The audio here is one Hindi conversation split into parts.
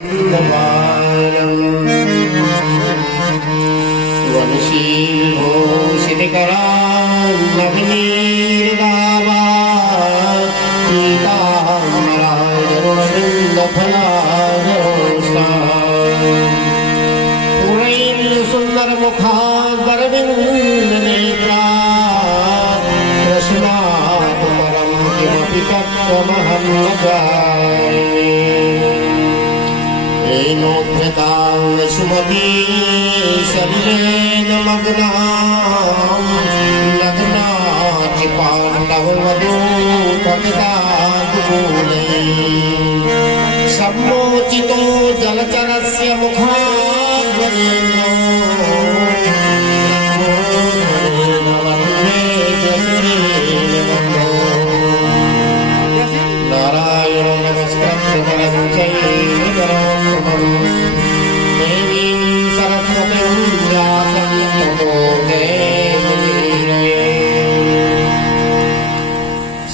सुंदर मुखारविंद नेत्रा कृष्णा परम किमपि तत्त्वमहं न जाने एनोद्धतां सुमती शरीरेण मग्नां लग्नाचि पाण्डववधूपतिताकुले सम्मोचितो जलचरस्य मुखाग्रजेन्द्रो नारायण नमस्कृत्य नरं चैव देवीं सरस्वतीं व्यासं ततो जयमुदीरये।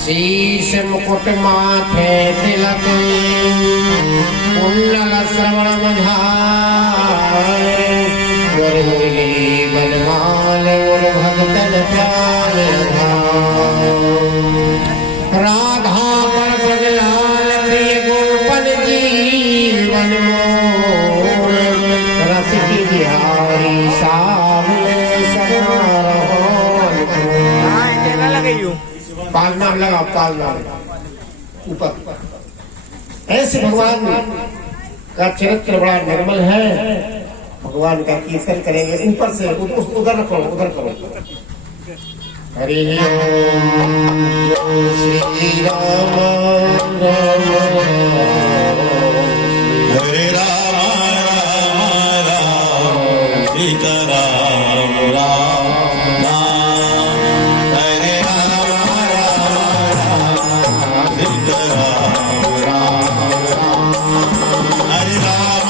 शीश मुकुट माथे तिलक कुंडल श्रवण मझाए गुरुली बनमाल गुरु भगतन प्यार राधा पर प्रगलाल प्रिय गोपन जीवन मोर रस की बिहारी सावले पाल नाम लगा पाल नाम ऊपर। ऐसे भगवान का चरित्र बड़ा निर्मल है। भगवान का कीर्तन करेंगे ऊपर से उधर करो उधर करो। हरि ओम श्री राम राम हरे राम राम राम सीता राम राम राम हरे राम राम राम सीता राम राम हरे राम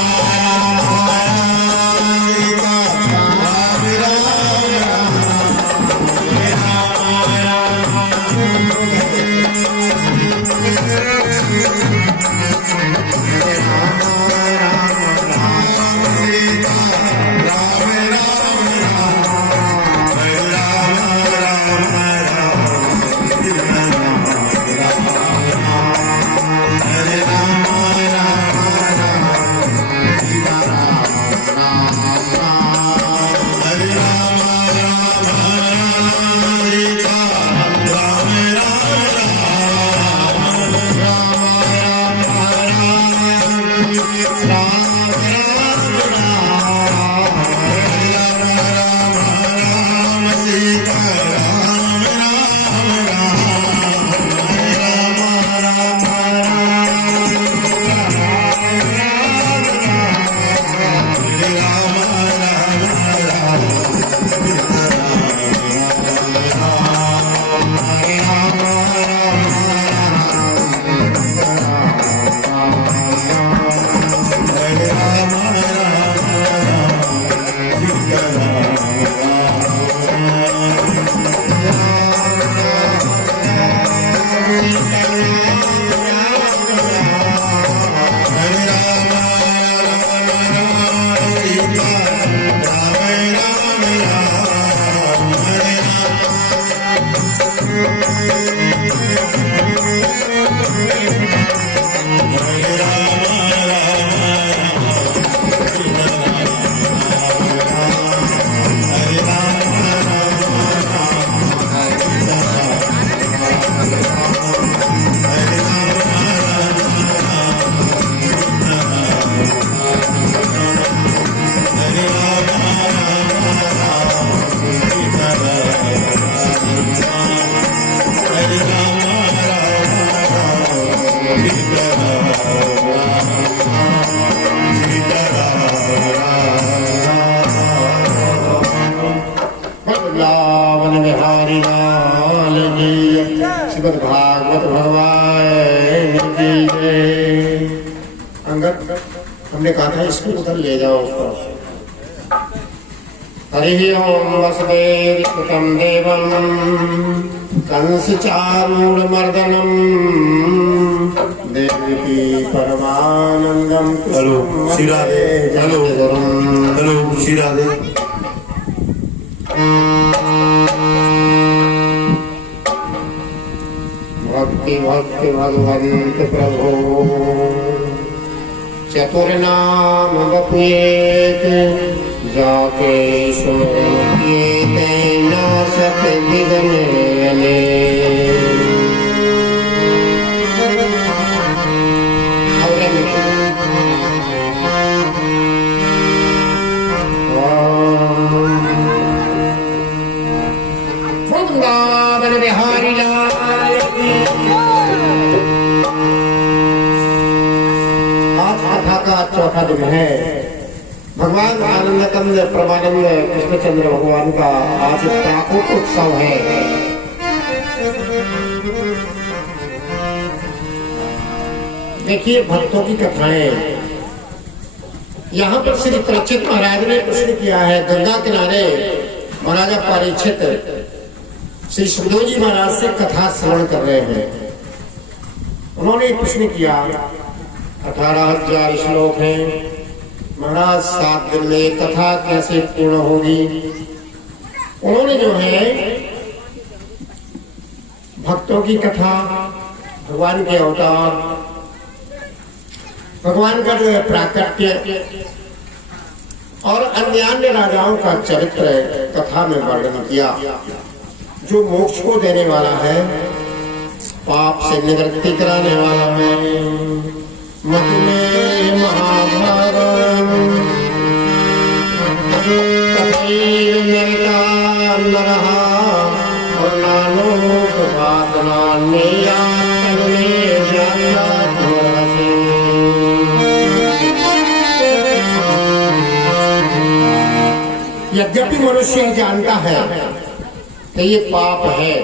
हमने कहा था इसको उधर ले जाओ उसको। हरि ओम वसुदेवसुतं देवं कंस चारूढ़ मर्दनम देवी परमानंदम hello Shri Radhe, hello hello Shri Radhe. भक्ति भक्ति भगवंत प्रभु चतुर नाम बपुएत जाके सुनिए नाशक विघ्न अनेक। वृंदावन बिहारी लाल की। आज कथा का चौथा दिन है। भगवान आनंद कंद परमानंद कृष्णचंद्र भगवान का आज प्राकूट उत्सव है। देखिए भक्तों की कथाएं। यहाँ पर श्री परीक्षित महाराज ने प्रश्न किया है। गंगा किनारे महाराजा परीक्षित श्री सुखदेव जी महाराज से कथा श्रवण कर रहे हैं। उन्होंने प्रश्न किया 18,000 श्लोक हैं महाराज, 7 दिन में कथा कैसे पूर्ण होगी। उन्होंने जो है भक्तों की कथा, भगवान के अवतार, भगवान का जो है प्राकट्य और अन्य राजाओं का चरित्र कथा में वर्णन किया। जो मोक्ष को देने वाला है, पाप से निवृत्ति कराने वाला है। मधु में महाभारत मिलता न रहा और नालोक बात नान्या यद्यपि मनुष्य जानता है कि ये पाप है,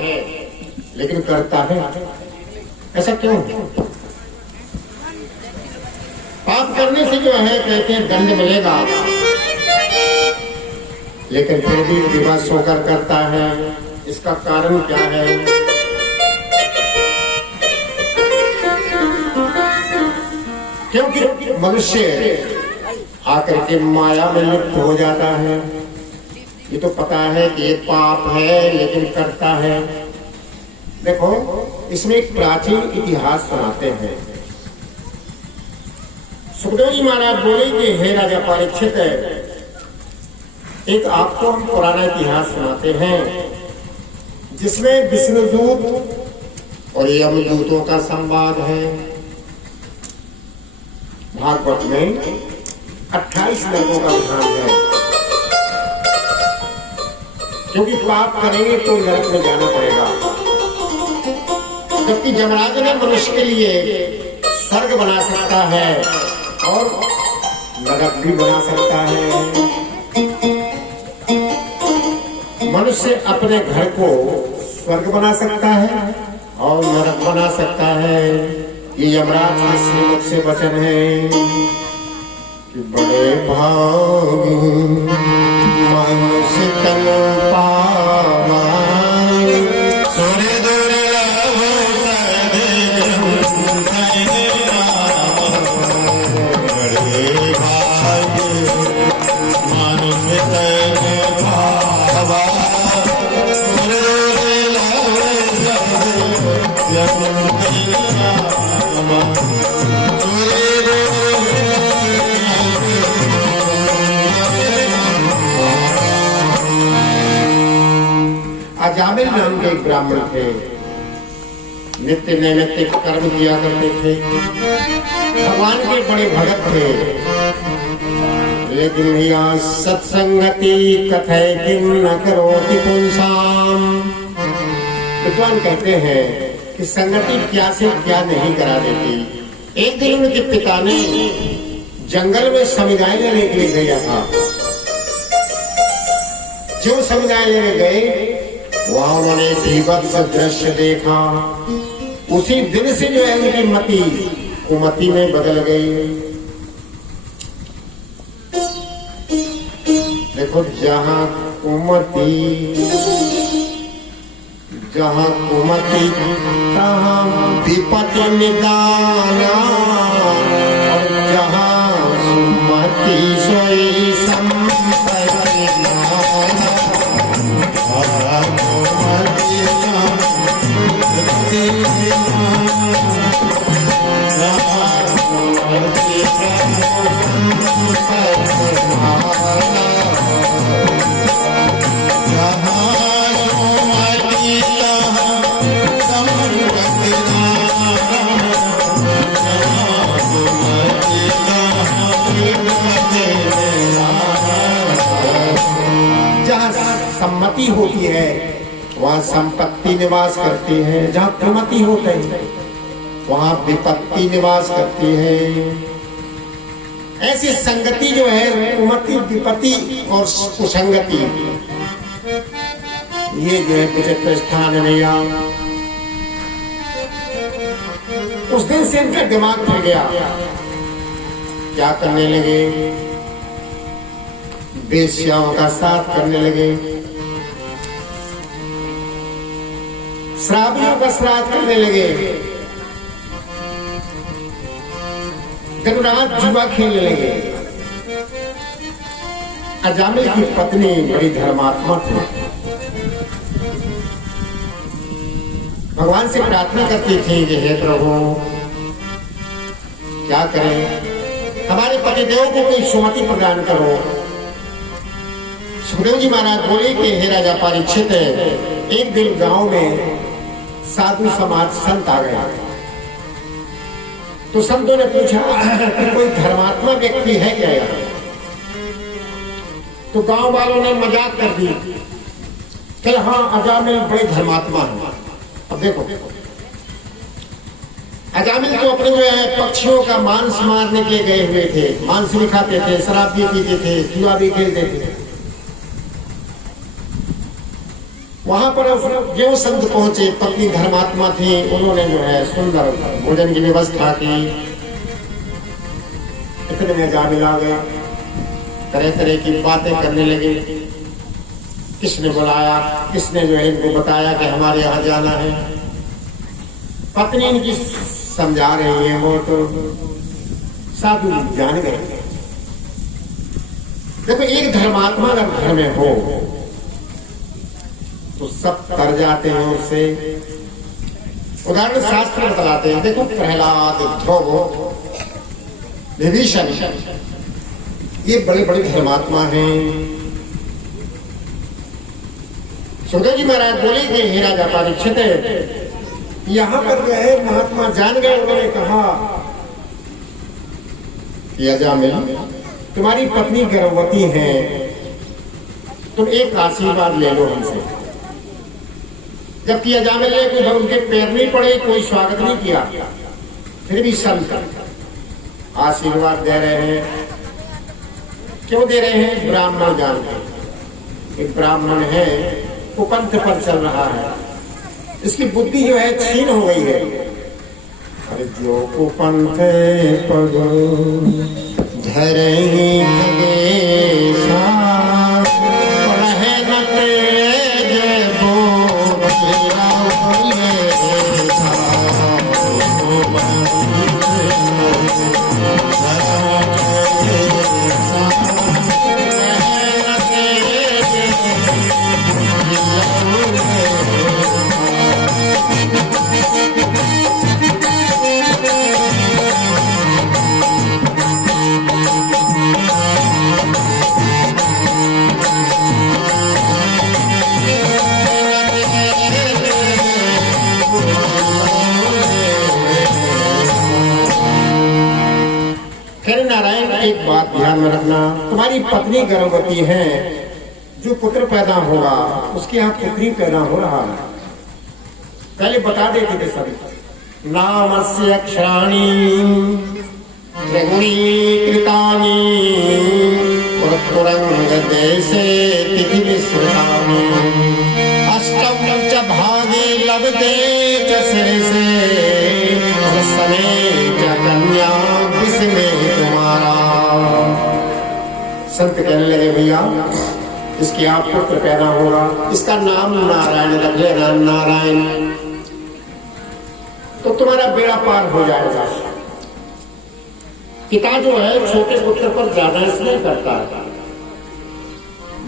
लेकिन करता है। ऐसा क्यों? पाप करने से जो है कहते हैं दंड मिलेगा, लेकिन फिर भी विवश होकर करता है। इसका कारण क्या है? क्योंकि मनुष्य आकर के माया में लिप्त हो जाता है। ये तो पता है कि ये पाप है, लेकिन करता है। देखो, इसमें एक प्राचीन इतिहास सुनाते हैं। सुखदेव जी महाराज बोले कि हे राजा परीक्षित, एक आपको हम पुराना इतिहास सुनाते हैं जिसमें विष्णुदूत और यमदूतों का संवाद है। भागवत में 28 नरकों का विधान है। क्योंकि पाप करेंगे तो नरक में जाना पड़ेगा। जबकि यमराज ने मनुष्य के लिए स्वर्ग बना सकता है और नरक भी बना सकता है। मनुष्य अपने घर को स्वर्ग बना सकता है और नरक बना सकता है। ये यमराज के श्रीमुख से वचन है कि बड़े भाग मनुष्य तन पावा सोरे दुर्लभ बड़े भाग मनुष्य तन पावा। अजामिल नाम के एक ब्राह्मण थे। नित्य नैमित्तिक कर्म किया करते थे। भगवान के बड़े भगत थे। लेकिन भैया सत्संगति कथय किम न करोति पुंसाम। विद्वान कहते हैं कि संगति क्या से क्या नहीं करा देती। एक दिन उनके पिता ने जंगल में समुदाय लेने के लिए गया था। जो समुदाय लेने गए, वहां उन्होंने भीभत्स दृश्य देखा। उसी दिन से जो है उनकी मति कुमति में बदल गई। देखो, जहां कुमति जहाँ कुमति तहाँ विपत्ति निदाना, और जहाँ सुमति सोई संपत्ति नाना। जहाँ कुमति तहाँ विपत्ति निदाना, जहाँ सुमति तहाँ संपत्ति नाना। सम्मति होती है वहाँ संपत्ति निवास करती है, जहाँ कुमति होते हैं वहाँ विपत्ति निवास करती है। ऐसी संगति जो है कुमति विपत्ति और कुसंगति, ये जो है विचित्र स्थान में या उस दिन से इनका दिमाग फिर गया। क्या करने लगे? वेश्याओं का साथ करने लगे, श्रावियों का श्राद्ध करने लगे, दिन रात जुआ खेलने लगे। अजामिल की पत्नी बड़ी धर्मात्मा थी, भगवान से प्रार्थना करती थी कि हे प्रभु क्या करें, हमारे पतिदेव को कोई सुमति प्रदान करो। सुखदेव जी महाराज बोले कि हे राजा परीक्षित, एक दिन गांव में साधु समाज संत आ गया, तो संतों ने पूछा कि कोई धर्मात्मा व्यक्ति है क्या यहाँ? तो गांव वालों ने मजाक कर दी कि हाँ अजामिल बड़े धर्मात्मा है। अब देखो अजामिल तो अपने जो है पक्षियों का मांस मारने के गए हुए थे, मांस भी खाते थे, शराब भी पीते थे, जुआ भी खेलते थे। वहां पर जो संत पहुंचे, पत्नी धर्मात्मा थी, उन्होंने जो है सुंदर भोजन की व्यवस्था की। इतने में अजामिल आ गए, तरह तरह की बातें करने लगे। किसने बुलाया, किसने जो है इनको बताया कि हमारे यहाँ जाना है। पत्नी इनकी समझा रही है, वो तो साधु जान गए। देखो एक धर्मात्मा अगर घर में हो तो सब तर जाते हैं उससे। उदाहरण शास्त्र बताते हैं, देखो प्रहलाद, ध्रुव, विभीषण, ये बड़े बड़े धर्मात्मा हैं। सुखदेव जी महाराज बोले कि हे राजा परीक्षित, यहाँ पर जो है महात्मा जान गए। उन्होंने कहा कि अजामिल तुम्हारी पत्नी गर्भवती है, तुम एक आशीर्वाद ले लो हमसे। जबकि अजामिल ने कोई उनके पैर नहीं पड़े, कोई स्वागत नहीं किया, फिर भी संत आशीर्वाद दे रहे हैं। क्यों दे रहे हैं? ब्राह्मण जान के, एक ब्राह्मण है वो पंथ पर चल रहा है, इसकी बुद्धि जो है क्षीण हो गई है। अरे जो कुपंथ पग धरेंगे ध्यान में रखना, तुम्हारी पत्नी गर्भवती है, जो पुत्र पैदा होगा उसके यहाँ पुत्री पैदा हो रहा है। पहले बता देते थे सभी। नामस्य अक्षराणि त्रिगुणी कृतानि पुरंग देशे तिथि विश्रुतानि अष्टम च भागे लभते च शिरसे समे च कन्या विस्मे तुम्हारा। संत कहने लगे भैया इसके आप पुत्र पैदा होगा, इसका नाम नारायण रख लेना, नारायण, तो तुम्हारा बेड़ा पार हो जाएगा। पिता जो है छोटे पुत्र पर ज्यादा स्नेह करता है,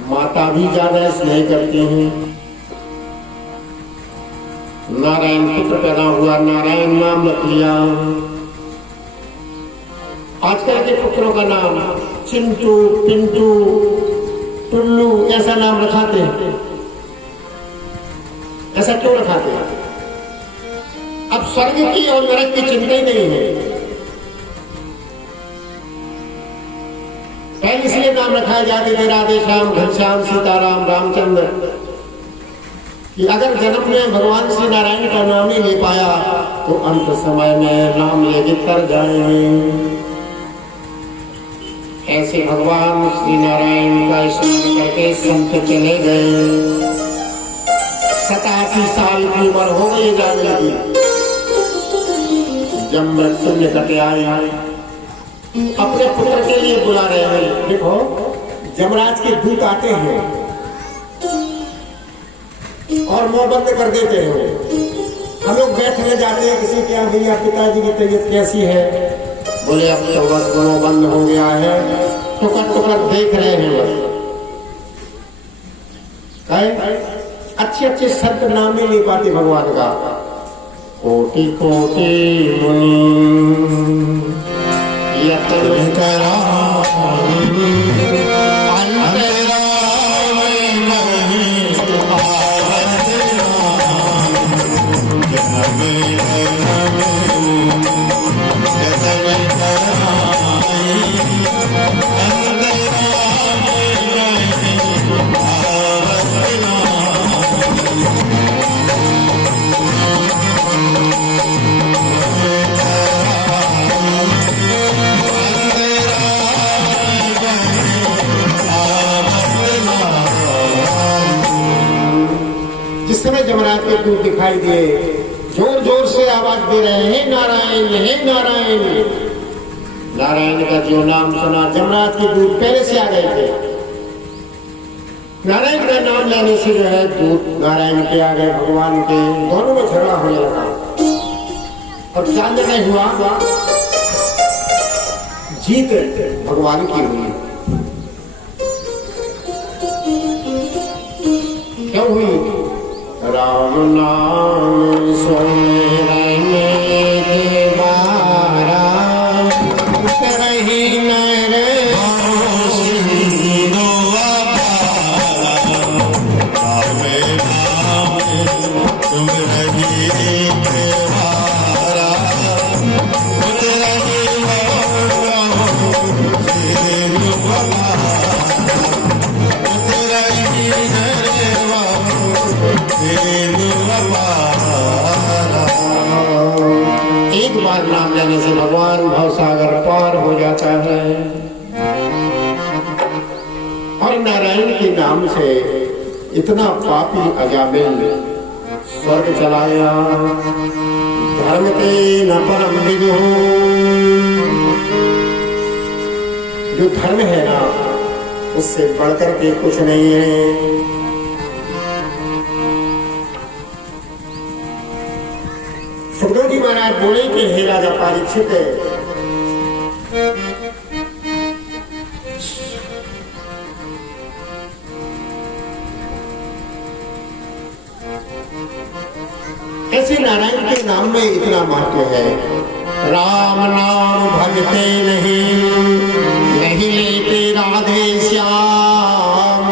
माता भी ज्यादा स्नेह करती है। नारायण पुत्र पैदा हुआ, नारायण नाम रख लिया। आजकल के पुत्रों का नाम चिंटू, पिंटू, टुल्लू ऐसा नाम रखाते हैं। ऐसा क्यों रखाते हैं? अब स्वर्ग की और नरक की चिंता ही नहीं है। पहले इसलिए नाम रखाए जाते थे राधे श्याम, घनश्याम, सीताराम, रामचंद्र, कि अगर जन्म में भगवान श्री नारायण का नाम नहीं ले पाया तो अंत समय में नाम लेके तर जाएंगे। ऐसे भगवान श्री नारायण का स्मरण करके संत चले गए। 87 साल की उम्र हो गई जाने की, जब मृत्यु निकट आई, अपने पुत्र के लिए बुला रहे हैं। देखो, यमराज के दूत आते हैं और मुंह बंद कर देते हैं। हम लोग बैठने जाते हैं किसी के यहाँ, भैया पिताजी की तबीयत कैसी है? बोले अब तो बस मुंह बंद हो गया है, टुकर टुकर देख रहे हैं बस। अच्छे अच्छे संत नाम नहीं ले पाते भगवान का। कोटि कोटि मुनि यतन करा जमराज के दूत दिखाई दिए, जोर जोर से आवाज दे रहे हैं, नारायण, हे नारायण। नारायण का जो नाम सुना, जमराज के दूत पहले से आ गए थे। नारायण का नाम लेने से जो है दूत नारायण के आ गए, भगवान के, दोनों में झगड़ा होने लगा। और चांद नहीं हुआ, जीत भगवान की हुई। क्यों हुई? राम नाम सुने मेरे बारा, रही नर सिंधु अपारा। राम नाम तुम रही त्योहारा, रही सिंधु अपारा, रही एक बार नाम लेने से भगवान भवसागर पार हो जाता है। और नारायण के नाम से इतना पापी अजामिल स्वर्ग चला गया। धर्म के न परम विदु, जो धर्म है ना उससे बढ़कर के कुछ नहीं है। सुखदेव जी महाराज बोले कि हे राजा परीक्षित, ऐसे नारायण के नाम में इतना महत्व है। राम नाम भजते नहीं, नहीं लेते राधे श्याम,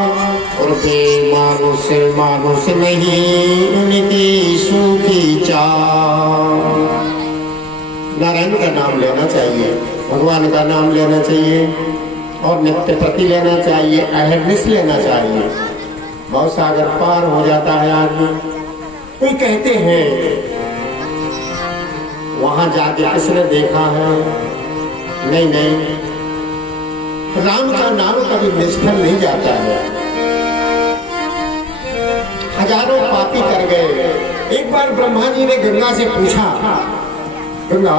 और बेमानुष मानुष नहीं उनकी सूखी चाह। नारायण का नाम लेना चाहिए, भगवान का नाम लेना चाहिए, और नित्य प्रति लेना चाहिए, अहर्निश लेना चाहिए। बहुत सागर पार हो जाता है आदमी। कोई कहते हैं वहां जाके किसने देखा है? नहीं नहीं, राम का नाम कभी निष्फल नहीं जाता है। हजारों पापी कर गए। एक बार ब्रह्मा जी ने गंगा से पूछा, गंगा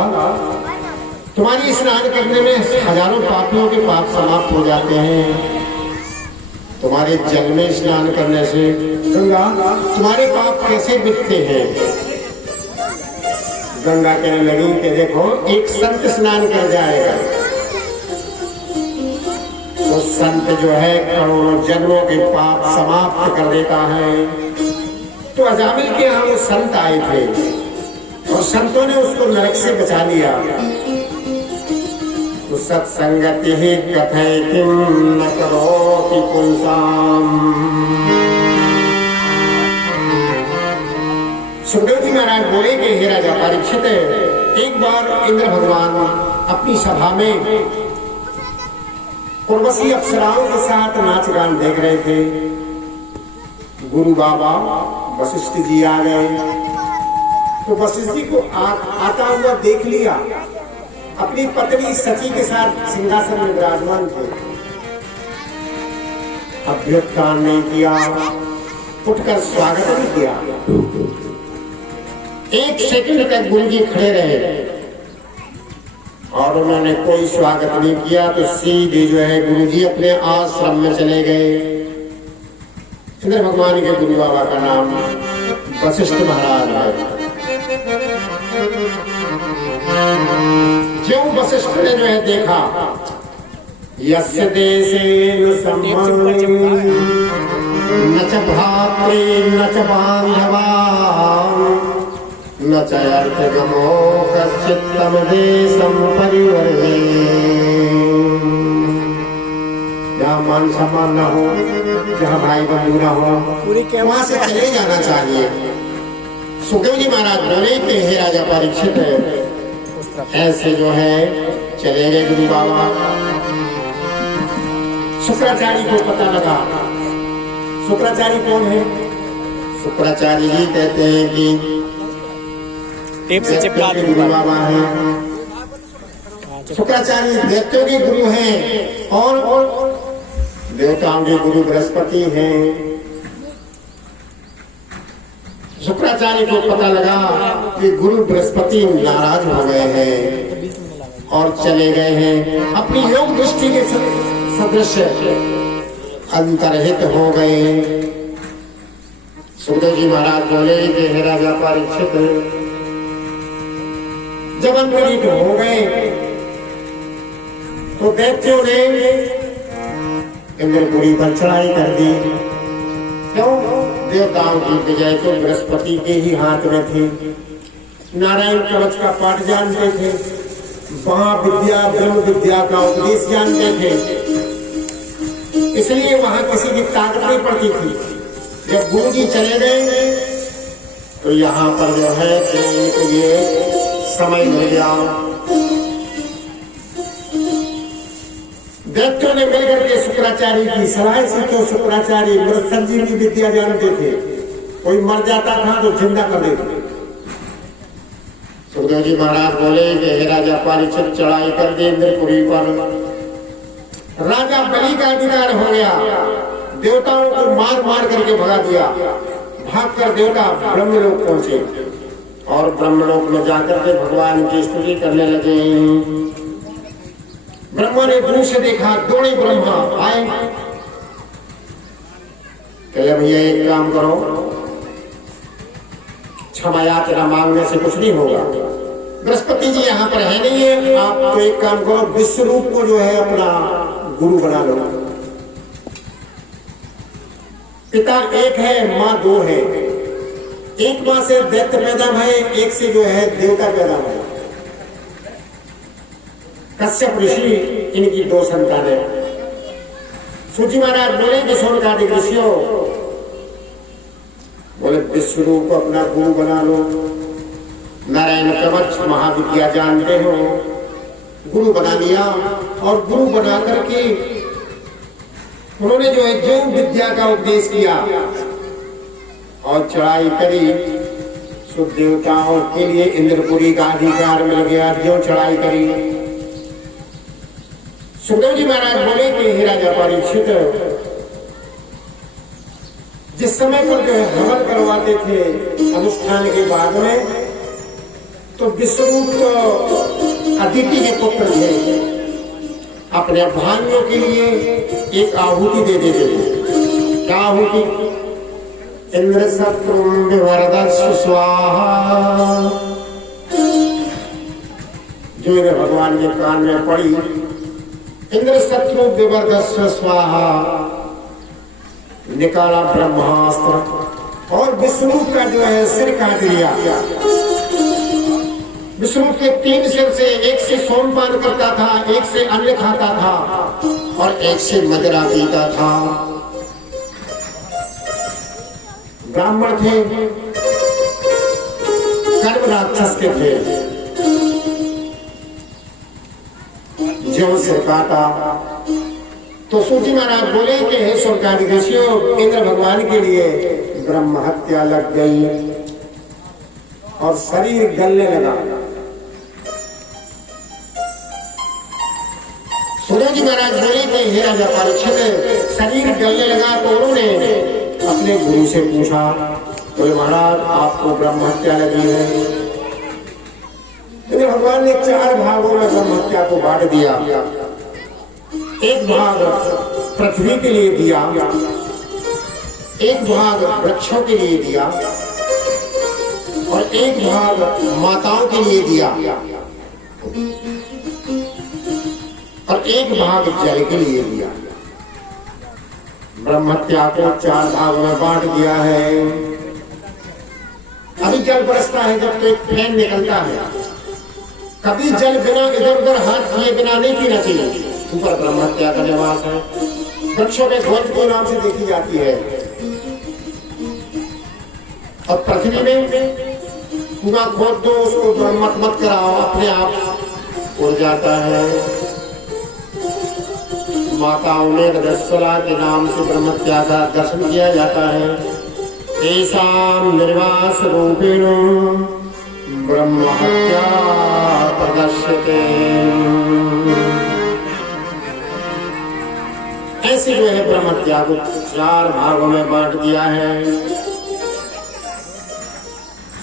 तुम्हारी स्नान करने में हजारों पापियों के पाप समाप्त हो जाते हैं, तुम्हारे जल में स्नान करने से गंगा तुम्हारे पाप कैसे मिटते हैं। गंगा कहने लगी कि देखो एक संत स्नान कर जाएगा तो संत जो है करोड़ों जन्मों के पाप समाप्त कर देता है। तो अजामिल के यहाँ वो संत आए थे और संतों ने उसको नरक से बचा लिया। तो सत्संगति ही कथय किम न करोति पुंसाम। सुखदेव जी महाराज बोले कि हे राजा परीक्षित, एक बार इंद्र भगवान अपनी सभा में उर्वशी अप्सराओं के साथ नाच गान देख रहे थे। गुरु बाबा वशिष्ठ जी आ गए तो वशिष्ठ जी को आता हुआ देख लिया। अपनी पत्नी सची के साथ सिंहासन में विराजमान थे। अभ्युत्थान नहीं किया, उठकर स्वागत नहीं किया। एक सेकंड तक गुरु जी खड़े रहे और उन्होंने कोई स्वागत नहीं किया। तो सीधे जो है गुरु जी अपने आश्रम में चले गए। इंद्र भगवान के गुरु बाबा का नाम वशिष्ठ महाराज है। जो वशिष्ठ ने जो है देखा, यस्य देशे न च भ्रात्रे न च बांधवा न च अर्थगमो कश्चित्तम देशम परिवर्ते। जहाँ मान सम्मान न हो, जहाँ भाई बंधु न हो, वहां से चले जाना चाहिए। सुखदेव जी महाराज बोले कि हे राजा परीक्षित, ऐसे जो है चले गए गुरु बाबा। शुक्राचार्य को पता लगा। शुक्राचार्य कौन है? शुक्राचार्य जी कहते हैं कि टेप से चिपका दो गुरु बाबा है। शुक्राचार्य दैत्यों के गुरु हैं और देवताओं के गुरु बृहस्पति हैं। शुक्राचार्य को पता लगा कि गुरु बृहस्पति नाराज हो गए हैं और चले गए हैं। अपनी योग दृष्टि के सदृश अंतरहित हो गए। सुखदेव जी महाराज बोले कि हे राजा परीक्षित, जब अंतरहित हो गए तो दैत्यों ने इंद्रपुरी पर चढ़ाई कर दी। क्यों? देवताओं की विजय तो बृहस्पति के ही हाथ में थी। नारायण कवच का पाठ जानते थे, महाविद्या ब्रह्म विद्या का उपदेश जानते थे, इसलिए वहां किसी की ताकत नहीं पड़ती थी। जब गुरु जी चले गए तो यहाँ पर जो है तो ये समय मिल गया। दैत्यों ने मिलकर के शुक्राचार्य की सलाह से, तो शुक्राचार्य मृत संजीवनी विद्या जानते थे। कोई मर जाता था तो जिंदा कर देते। सुखदेव जी महाराज बोले कि हे राजा परीक्षित, चढ़ाई कर दे इंद्रपुरी पर। राजा बलि का अधिकार हो गया। देवताओं को मार मार करके भगा दिया। भागकर देवता ब्रह्मलोक पहुंचे और ब्रह्मलोक में जाकर के भगवान की स्तुति करने लगे। ब्रह्मा ने दूर से देखा, दौड़े ब्रह्मा आए, कहले भैया एक काम करो, क्षमा याचना मांगने से कुछ नहीं होगा। बृहस्पति जी यहाँ पर है नहीं है, आप तो एक काम करो, विश्वरूप को जो है अपना गुरु बना लो। पिता एक है, माँ दो है। एक माँ से दैत्य पैदा है, एक से जो है देवता पैदा है। कश्यप ऋषि इनकी दो संतानें। सूची महाराज बोले कि सोनकादिक ऋषियों, बोले विश्वरूप को अपना गुरु बना लो। नारायण कवच महाविद्या जानते हो, गुरु बना लिया। और गुरु बना करके उन्होंने जो है जो विद्या का उपदेश किया और चढ़ाई करी, सो देवताओं के लिए इंद्रपुरी का अधिकार मिल गया। जो चढ़ाई करी, सुखदेव जी महाराज बोले कि हे राजा परीक्षित, जिस समय पर जो है हवन करवाते थे अनुष्ठान के बाद में, तो विश्वरूप तो अदिति के पुत्र थे, अपने भाइयों के लिए एक आहुति दे देते थे। राहुति इंद्र शत्रु विवर्धस्व स्वाहा। जो इन्हें भगवान के कान में पड़ी, इंद्र शत्रु विवर्धस्व स्वाहा, निकाला ब्रह्मास्त्र और विष्णु का जो है सिर काट लिया। विष्णु के 3 सिर से, एक से सोमपान करता था, एक से अन्न खाता था और एक से मदिरा पीता था। ब्राह्मण थे, कर्म राक्षस के थे। जो सिर काटा तो सूची महाराज बोले कि हे स्वर्गाधिकारियों, इंद्र भगवान के लिए ब्रह्म हत्या लग गई और शरीर गलने लगा। सूर्य जी महाराज बोले कि हे राजा परीक्षित, शरीर गलने लगा तो उन्होंने अपने गुरु से पूछा, बोले महाराज आपको ब्रह्म हत्या लगी है। तो भगवान ने 4 भागों में ब्रह्म हत्या को बांट दिया। एक भाग पृथ्वी के लिए दिया, एक भाग वृक्षों के लिए दिया और एक भाग माताओं के लिए दिया और एक भाग जल के लिए दिया। ब्रह्म हत्या को 4 भाग में बांट दिया है। अभी जल बरसता है जब तो एक फैन निकलता है। कभी जल बिना इधर उधर हाथ किए बिना नहीं पीना चाहिए। ऊपर ब्रह्म हत्या का निवास है। वृक्षों में ध्वज के नाम से देखी जाती है और पृथ्वी में कुआं खोद दो, उसको मत कराओ, अपने आप उड़ जाता है। माताओं ने रजस्वला के नाम से ब्रह्म हत्या का दर्शन किया जाता है। ऐसाम निर्वास रूपेण ब्रह्म हत्या प्रदर्श्यते। ऐसे जो है ब्रह्म हत्या को 4 भागों में बांट दिया है।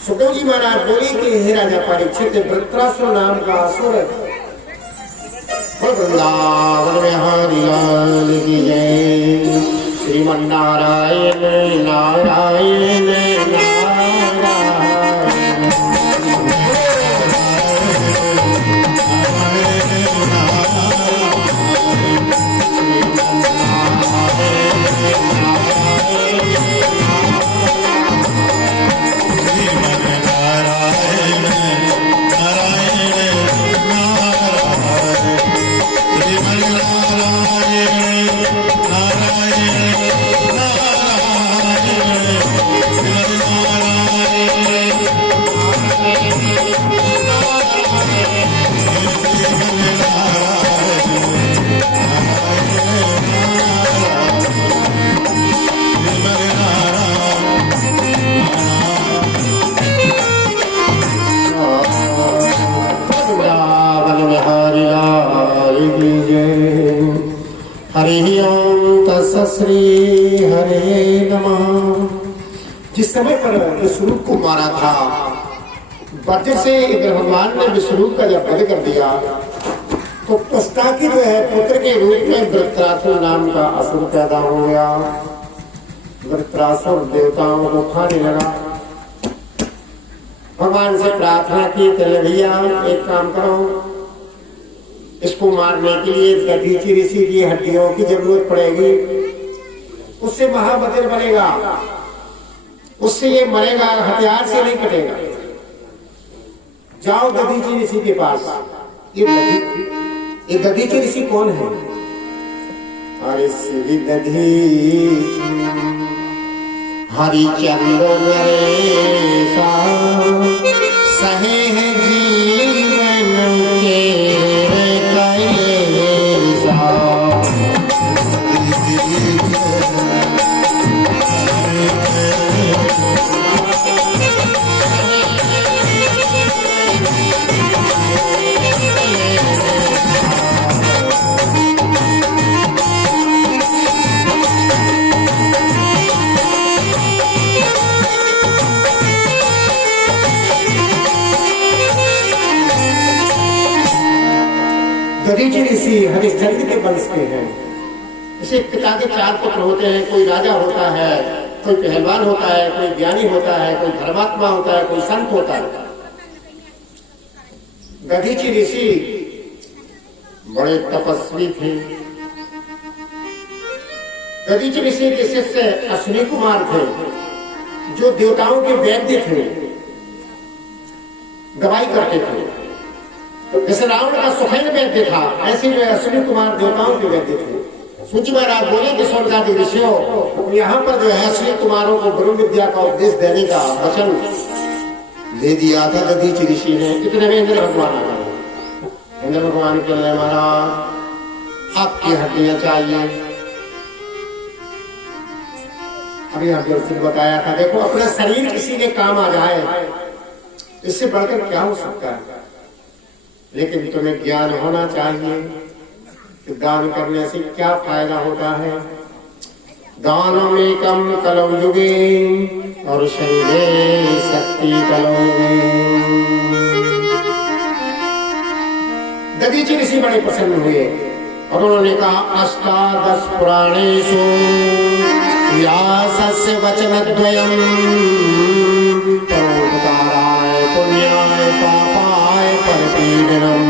सुखदेव जी महाराज बोले कि हे राजा परीक्षित, वृत्रासुर नाम का असुर वृंदावन में हरि लाल की जय। श्रीमन्नारायण नारायण नारायण। श्री हरे नमः। जिस समय पर विष्णु को मारा था, वज्र से इंद्र भगवान ने विष्णु का जब वध कर दिया तो त्वष्टा की जो है पुत्र के रूप में वृत्रासुर नाम का असुर पैदा हो गया। वृत्रासुर देवताओं को खाने लगा। भगवान से प्रार्थना की, भैया एक काम करो, इसको मारने के लिए दधीचि ऋषि की हड्डियों की जरूरत पड़ेगी, उससे महावज्र बनेगा, उससे ये मरेगा, हथियार से नहीं कटेगा। जाओ दधीचि ऋषि के पास। ये दधीचि ऋषि कौन है? अरे श्री दधीचि हरिचंद्र नरेशा सहे है जीवन के दधीचि ऋषि हरिश्चंद्र के वंश के हैं। जैसे पिता के 4 पुत्र होते हैं, कोई राजा होता है, कोई पहलवान होता है, कोई ज्ञानी होता है, कोई धर्मात्मा होता है, कोई संत होता है। दधीचि ऋषि बड़े तपस्वी थे। दधीचि ऋषि के शिष्य अश्विनी कुमार थे, जो देवताओं के वैद्य थे, दवाई करते थे। जैसे रावण का सुखैन वैद्य था, ऐसे जो अश्विनी कुमार देवताओं के वैद्य थे। सूची महाराज बोले कि स्वर्गादि ऋषियों, यहाँ पर जो है अश्विनी कुमारों को ब्रह्म विद्या का उपदेश देने का वचन दे दिया था दधीचि ऋषि ने। इतने में इंद्र भगवान आ गए। इंद्र भगवान के लिए महाराज आपकी हड्डियां चाहिए। अभी हमने बताया था, देखो अपना शरीर किसी के काम आ जाए, इससे बढ़कर क्या हो सकता है। लेकिन तुम्हें ज्ञान होना चाहिए कि दान करने से क्या फायदा होता है। दानमेकं कलौ युगे और संगे शक्ति कलौ युगे। दधीचि ऋषि बड़े प्रसन्न हुए और उन्होंने कहा, 18 पुराणेषु व्यासस्य वचनद्वयम् परोपकाराय पुण्याय पापाय परपीडनम्।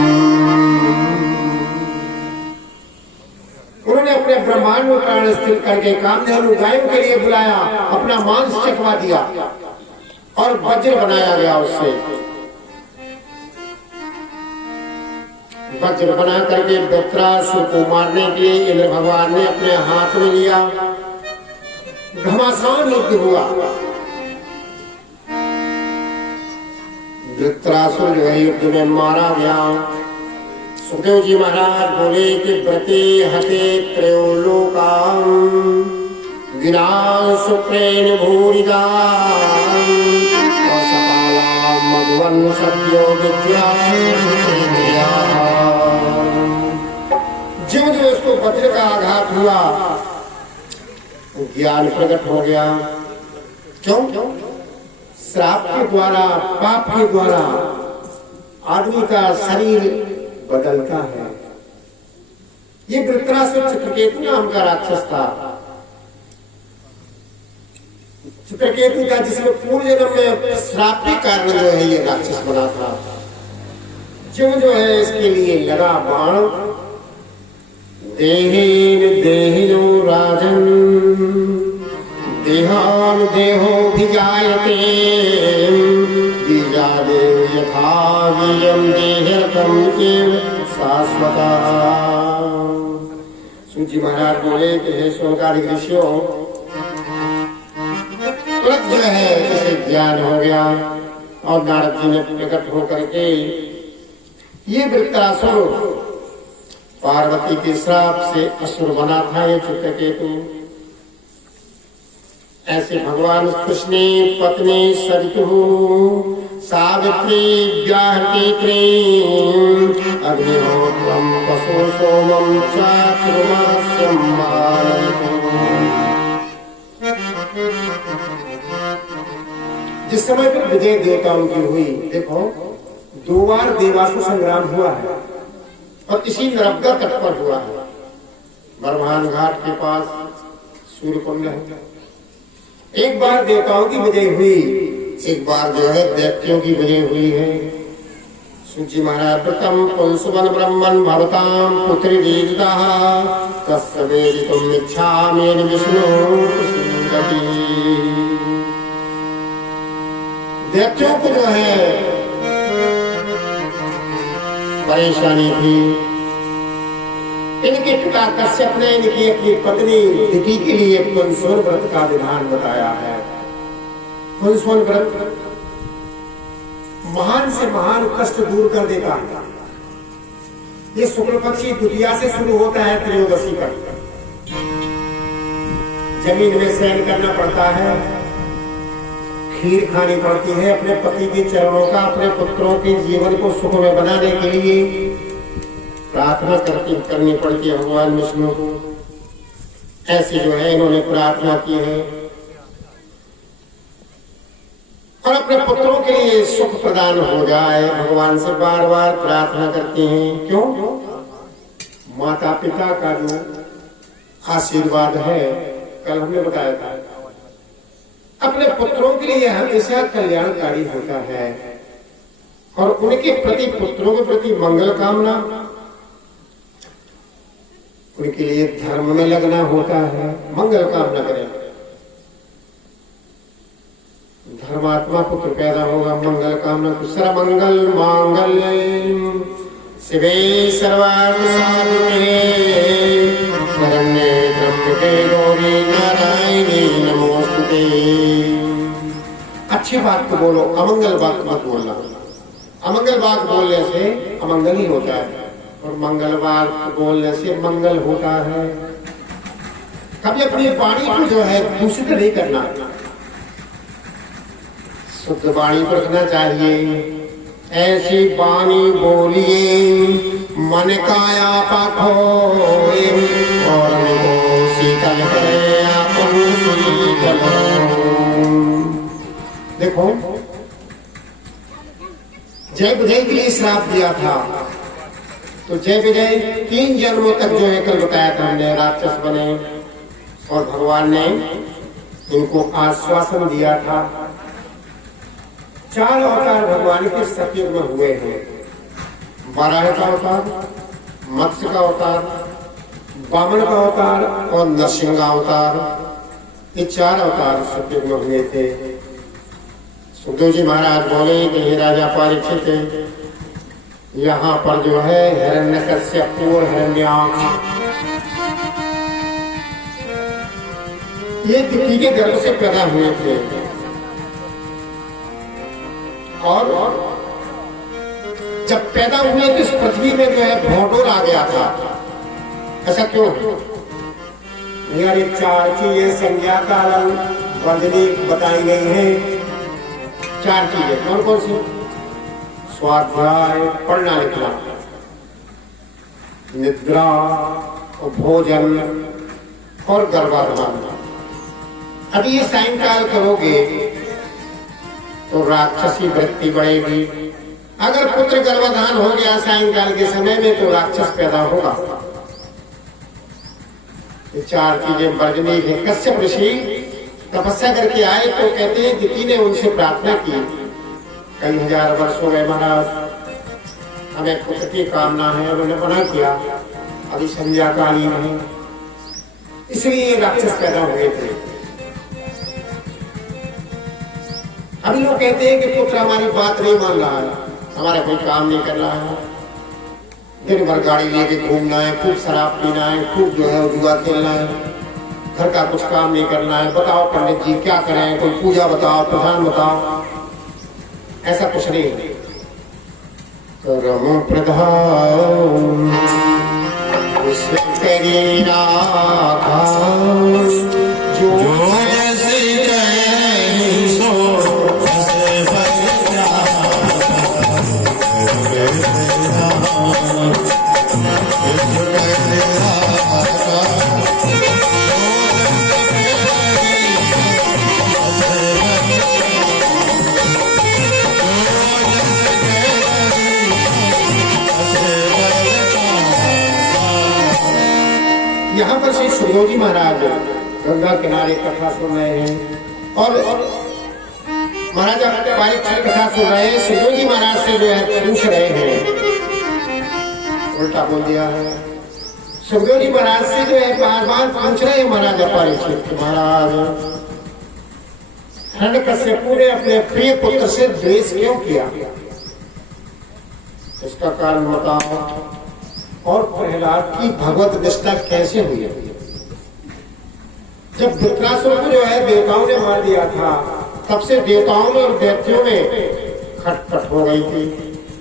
उन्होंने अपने ब्रह्मांड में प्राण स्थिर करके कामधेनु गायों के लिए बुलाया, अपना मांस चखवा दिया और वज्र बनाया गया। उससे वज्र बना करके वृत्रासुर को मारने के लिए इंद्र भगवान ने अपने हाथ में लिया। घमासान युद्ध हुआ। वृत्रासुर जो है युद्ध में मारा गया। सुखदेव जी महाराज बोले कि व्रते हते त्रयो लोकान् विनाश शुक्रेण भूरिदा मघवन सत्यो विद्या। जो जो उसको वज्र का आघात हुआ, ज्ञान प्रकट हो गया। क्यों? श्राप के द्वारा, पाप के द्वारा आदमी का शरीर बदलता है। ये वृत्रासुर चित्रकेतु नाम का राक्षस था। चित्रकेतु का जिसमें पूर्व जन्म में श्राप के कारण जो है ये राक्षस बना था। जो है इसके लिए लगा बाण। देहेन देहिनो राजन देहान देहो भिजायते बीजादेव यथा बीजं देहरकं एव शाश्वता। सूची महाराज बोले कि हे स्वर्गादि ऋषियों, तुरंत जो है इसे ज्ञान हो गया और नारद जी ने प्रकट होकर के ये वृत्रासुर पार्वती के श्राप से असुर बना था ये चित्रकेतु। ऐसे भगवान कृष्ण पत्नी सरितु सावित्री व्याहृति अग्निहोत्रम पशु सोमम चातुर्मास्यम जिस समय पर विजय देवताओं की हुई, देखो 2 बार देवासुर संग्राम हुआ है और इसी नर्मदा तट पर हुआ है। बरमान घाट के पास सूर्य कुंड है। एक बार देवताओं की विजय हुई, एक बार जो है दैत्यों की विजय हुई है। सूची महाराज प्रथम पुंसवन ब्रह्मन भवताम पुत्री दीर्घः तस्य वेदितुम् इच्छामि विष्णु प्रसीदति। दैत्यों को जो है परेशानी थी। इनके पिता कश्यप ने इनकी अपनी पत्नी दिति के लिए पुंसवन व्रत का विधान बताया है। पुंसवन व्रत महान से महान कष्ट दूर कर देता है। ये शुक्ल पक्षी द्वितीया से शुरू होता है, त्रयोदशी तक जमीन में शयन करना पड़ता है, खीर खानी पड़ती है, अपने पति के चरणों का, अपने पुत्रों के जीवन को सुख में बनाने के लिए प्रार्थना करनी पड़ती है भगवान विष्णु को। ऐसे जो है इन्होंने प्रार्थना की है और अपने पुत्रों के लिए सुख प्रदान हो जाए भगवान से बार बार प्रार्थना करते हैं। क्यों? माता पिता का जो आशीर्वाद है। कल हमने बताया था अपने पुत्रों के लिए हमेशा कल्याणकारी होता है और उनके प्रति, पुत्रों के प्रति मंगल कामना, उनके लिए धर्म में लगना होता है, मंगल कामना करें। धर्मात्मा पुत्र पैदा होगा, मंगल कामना, सर्वमंगल मांगल्यं शिवे सर्वार्थ साधिके शरण्ये त्र्यंबके गौरी नारायणी नमोस्तुते। अच्छी बात को बोलो, अमंगल बात मत बोलना। अमंगल बात बोलने से अमंगल ही होता है और मंगल बात बोलने से मंगल होता है। कभी अपनी वाणी को जो है दूषित नहीं करना, शुद्ध वाणी को रखना चाहिए। ऐसी वाणी बोलिए मन काया पाखोए और शीतल करे आपन शीतल। देखो जय विजय के लिए श्राप दिया था, तो जय विजय 3 जन्मों तक जो है कल बताया था हमने, राक्षस बने और भगवान ने इनको आश्वासन दिया था। 4 अवतार भगवान के सतयुग में हुए हैं। वाराह का अवतार, मत्स्य का अवतार, वामन का अवतार और नरसिंह अवतार। ये 4 अवतार सतयुग में हुए थे। सुखदेव जी महाराज बोले कि हे राजा परीक्षित, यहाँ पर जो है हिरण्यकश्यप और हिरण्याक्ष ये दिक्की के गर्भ से पैदा हुए थे और जब पैदा हुए तो इस पृथ्वी में जो है भौडोल आ गया था। ऐसा क्यों? यार 4 चीजें संज्ञा कालम वर्जनी बताई गई हैं। 4 चीजें कौन कौन सी? स्वाध्याय पढ़ना लिखना, निद्रा और भोजन और गर्भाधान। अभी ये सायंकाल करोगे तो राक्षसी वृत्ति बढ़ेगी। अगर पुत्र गर्भाधान हो गया सायंकाल के समय में तो राक्षस पैदा होगा। ये 4 चीजें वर्जनी है। कश्यप ऋषि तपस्या करके आए तो कहते हैं दिति ने उनसे प्रार्थना की, कई हजार वर्ष हो गए महाराज, हमें पुत्र की कामना है। उन्होंने मना किया, अभी संध्या कालीन है, इसलिए राक्षस पैदा हुए थे। अभी लोग कहते हैं कि पुत्र हमारी बात नहीं मान रहा है, हमारा कोई काम नहीं कर रहा है, दिन भर गाड़ी लेके घूमना है, खूब शराब पीना है, खूब जो है जुआ खेलना है, घर का कुछ काम नहीं करना है। बताओ पंडित जी क्या करें, कोई पूजा बताओ, प्रधान बताओ। ऐसा कुछ नहीं है। कर्म प्रधान करी राखा जो यहाँ पर श्री सुखदेव जी महाराज गंगा किनारे कथा सुन रहे हैं और महाराजा परीक्षित कथा सुन रहे हैं। सुखदेव जी महाराज से जो है पूछ रहे हैं, उल्टा बोल दिया है। सुखदेव जी महाराज से जो है बार बार पूछ रहे हैं महाराजा परीक्षित महाराज, हिरण्यकश्यप ने अपने प्रिय पुत्र से द्वेष क्यों किया, इसका कारण बताओ। और प्रहलाद की भगवत निष्ठा कैसे हुई? जब वृत्रासुर को जो है देवताओं ने मार दिया था, तब से देवताओं में और दैत्यों में खटपट हो गई थी।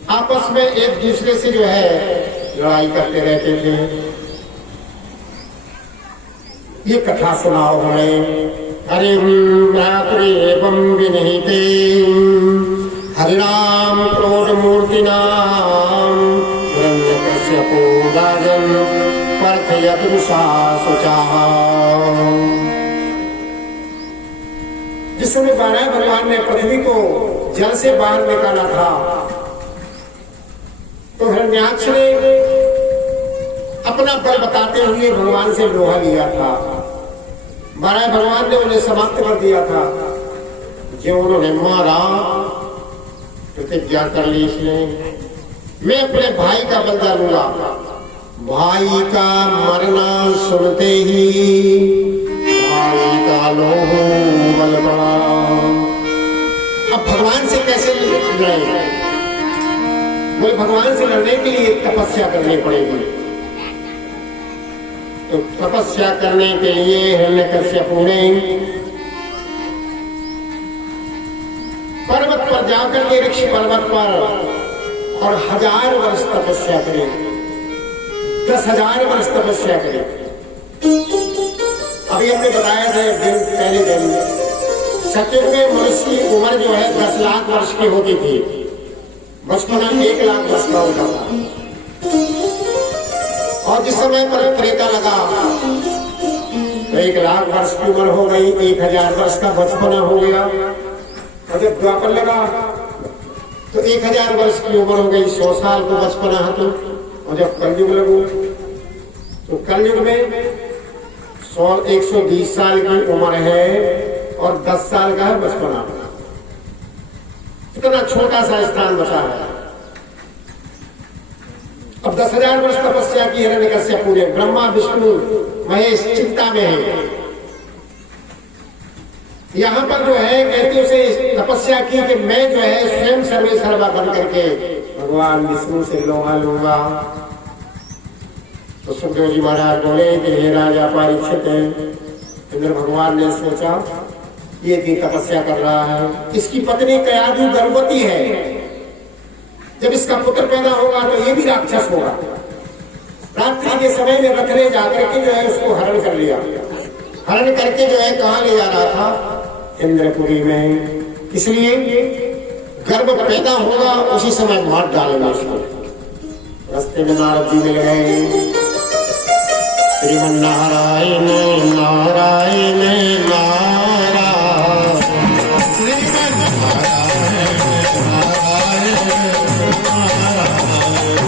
आपस में एक दूसरे से जो है लड़ाई करते रहते थे। ये कथा सुनाओ हमें। हरिम एवं विनिहिते हरिनाम क्रोध मूर्तिनाम हिरण्यकश्यपो राजन् पार्थयतुषा शुचः। जिस समय वाराह भगवान ने पृथ्वी को जल से बाहर निकाला था तो हिरण्याक्ष ने अपना बल बताते हुए भगवान से लोहा लिया था। महाराज भगवान ने उन्हें समाप्त कर दिया था। जो उन्होंने मारा प्रतिज्ञा कर ली इसने, मैं अपने भाई का बदला लूंगा। भाई का मरना सुनते ही भाई का लोह बल पड़ा। अब भगवान से कैसे लड़े? बोले भगवान से लड़ने के लिए तपस्या करनी पड़ेगी। तो तपस्या करने के लिए हिरण्यकश्यप ने पर्वत पर जाकर के ऋषि पर्वत पर और 1000 वर्ष तपस्या करें, 10,000 वर्ष तपस्या करें। अभी हमने बताया था एक दिन पहले दिन, सत्युग में मनुष्य की उम्र जो है 10 लाख वर्ष की होती थी, बचपना 1 लाख वर्ष का होता था। और जिस समय पर त्रेता लगा तो 1 लाख वर्ष की उम्र हो गई, 1000 वर्ष का बचपना हो गया। और जब द्वापर लगा तो 1000 वर्ष की उम्र हो गई, 100 साल को बचपना है। तो और जब कलयुग लगू तो कलयुग में 120 साल की उम्र है और 10 साल का है बचपना। इतना छोटा सा स्थान बचा है। अब 10,000 वर्ष तपस्या की हिरण्यकश्यप पूरे, ब्रह्मा विष्णु महेश चिंता में है। यहाँ पर जो है कहते उसे तपस्या की कि मैं जो है स्वयं सर्वे सर्वा बन करके भगवान विष्णु से लोहा लूंगा। तो सुखदेव जी महाराज बोले कि हे राजा परीक्षित, इंद्र भगवान ने सोचा ये भी तपस्या कर रहा है, इसकी पत्नी कयाधु गर्भवती है, जब इसका पुत्र पैदा होगा तो ये भी राक्षस होगा। रात्रि के समय में रखने जाकर के जो है उसको हरण कर लिया। हरण करके जो है कहाँ ले जा रहा था? इंद्रपुरी में। इसलिए गर्भ पैदा होगा उसी समय मार डालेंगे उसको। रास्ते में नारद जी मिल गए। श्रीमन नारायण नारायण नारायण, श्रीमन नारायण नारायण नारायण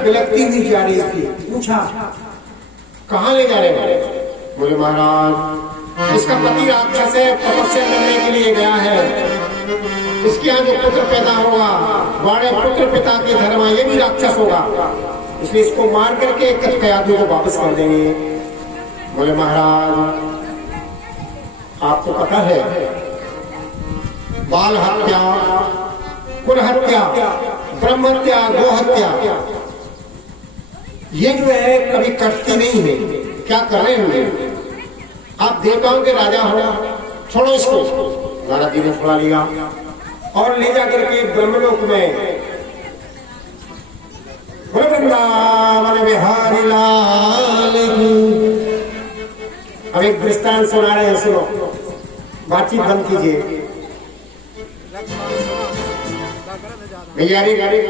बिलकती हुई जा रही थी। पूछा कहाँ ले जा रहे? बोले महाराज इसका पति राक्षस है, तपस्या करने के लिए गया है, इसके यहाँ जो पुत्र पैदा होगा बड़े पुत्र पिता के धर्म, ये भी राक्षस होगा, इसलिए इसको मार करके कयाधु को वापस कर देंगे। बोले महाराज आपको पता है बाल हत्या, कुल हत्या, ब्रह्म हत्या, गो हत्या ये जो है कभी कटती नहीं है। क्या कर रहे होंगे आप? देवताओं के राजा हो, छोड़ो इसको। नारद जी ने छुड़ा लिया और ले जाकर के ब्रह्मलोक में वृंदावन बिहारी लाल की। अब एक दृष्टांत सुना रहे हैं, सुनो, बातचीत बंद कीजिए। भैया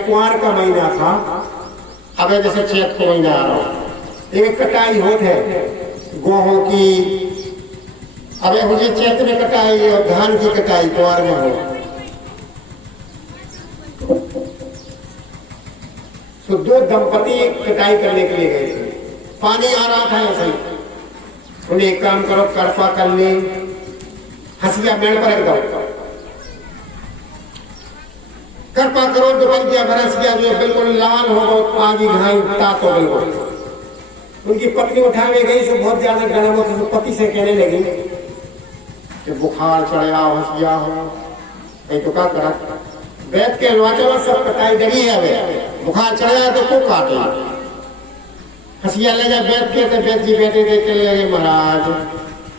कुंवर का महीना था, अब जैसे चैत को महीना आ रहा, एक कटाई होत है गेहूं की। अब मुझे चैत में कटाई और धान की कटाई कुंवर में हो, तो 2 दंपति कटाई करने के लिए गए थे। पानी आ रहा था ऐसे ही, उन्हें एक काम करो, करपा कर ले, हंसिया मेड़ पर रख दो, कृपा करो। दुबल गया, बरस गया, जो बिल्कुल लाल हो गो, आगे घाई तातो बिल्कुल। उनकी पत्नी उठा में गई, जो बहुत ज्यादा गर्म हो, तो पति से कहने लगी कि बुखार चढ़ा, हंसिया हो, नहीं तो क्या करा? बैठ के हलवा सब कटाई डरी है, वे बुखार चढ़ जाए तो खूब काटे। हंसिया ले जाए बैठ के, तो बैठ जी बैठे देखे लगे महाराज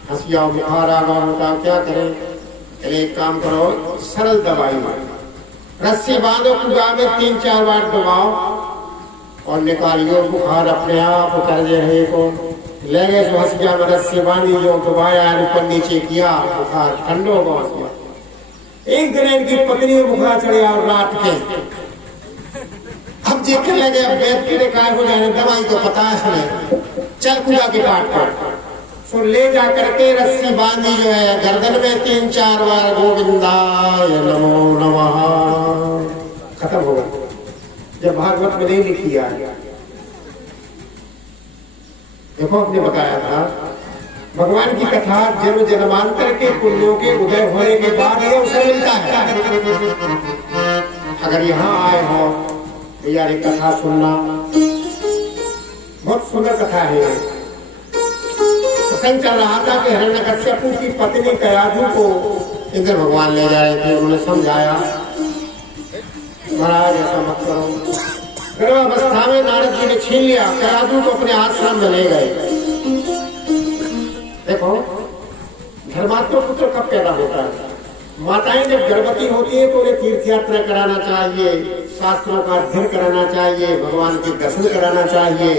हंसिया बुखार आ गया होता, क्या करें? एक काम करो, सरल दवाई रस्सी बांधो, कुआ में 3-4 बार दबाओ और निकालियो, बुखार अपने आप उतर जाए को। ले गए तो हंसिया में रस्सी बांधी जो दबाया ऊपर नीचे किया, बुखार ठंडो हो गया। एक दिन इनकी पत्नी को बुखार चढ़िया और रात के अब देखने लगे, अब बैठ के काय हो जाने, दवाई तो पता है हमें, चल कूदा के पाठ पर सो ले जा करके रस्सी बांधी जो है गर्दन में 3-4 बार गोविंदाय नमो नमः, खत्म हो गया। जब भागवत में नहीं लिखी है, देखो हमने बताया था भगवान की कथा जन्म जन्मांतर के पुण्यों के उदय होने के बाद ये उसे मिलता है। अगर यहाँ आए हो तो यार एक कथा सुनना, बहुत सुंदर कथा है। प्रसंग चल रहा था कि हिरण्यकश्यप की पत्नी कयाधु को इंद्र भगवान ले जा रहे थे। उन्होंने समझाया, महाराज ऐसा मत करो। गर्भावस्था में नारद जी ने छीन लिया, कयाधु को अपने आश्रम में ले गए। देखो धर्मात्मा पुत्र कब पैदा होता है? माताएं जब गर्भवती होती है तो उन्हें तीर्थ यात्रा कराना चाहिए, शास्त्रों का अध्ययन कराना चाहिए, भगवान के दर्शन कराना चाहिए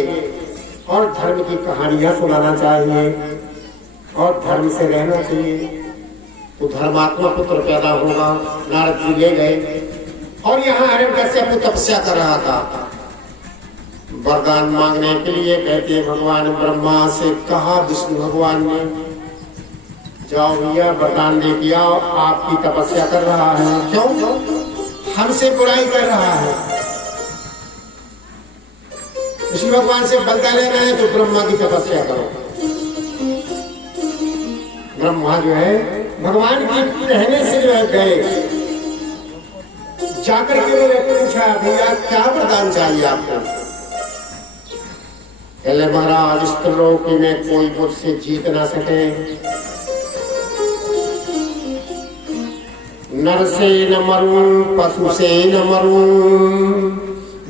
और धर्म की कहानियां सुनाना चाहिए और धर्म से रहना चाहिए, तो धर्मात्मा पुत्र पैदा होगा। नारद जी ले गए और यहाँ हिरण्यकश्यप तपस्या कर रहा था। वरदान मांगने के लिए कहते भगवान ब्रह्मा से कहा विष्णु भगवान ने, जाओ भैया वरदान दे दिया, आपकी तपस्या कर रहा है। क्यों? हमसे बुराई कर रहा है। विष्णु भगवान से बदला लेना है तो ब्रह्मा की तपस्या करो। ब्रह्मा जो है भगवान के कहने से जो है गए, जाकर के उन्होंने पूछा भैया क्या वरदान चाहिए आपको? कहले महाराज इस त्रिलोक में कोई मुझसे जीत ना सके, नर से न मरूं पशु से न मरूं,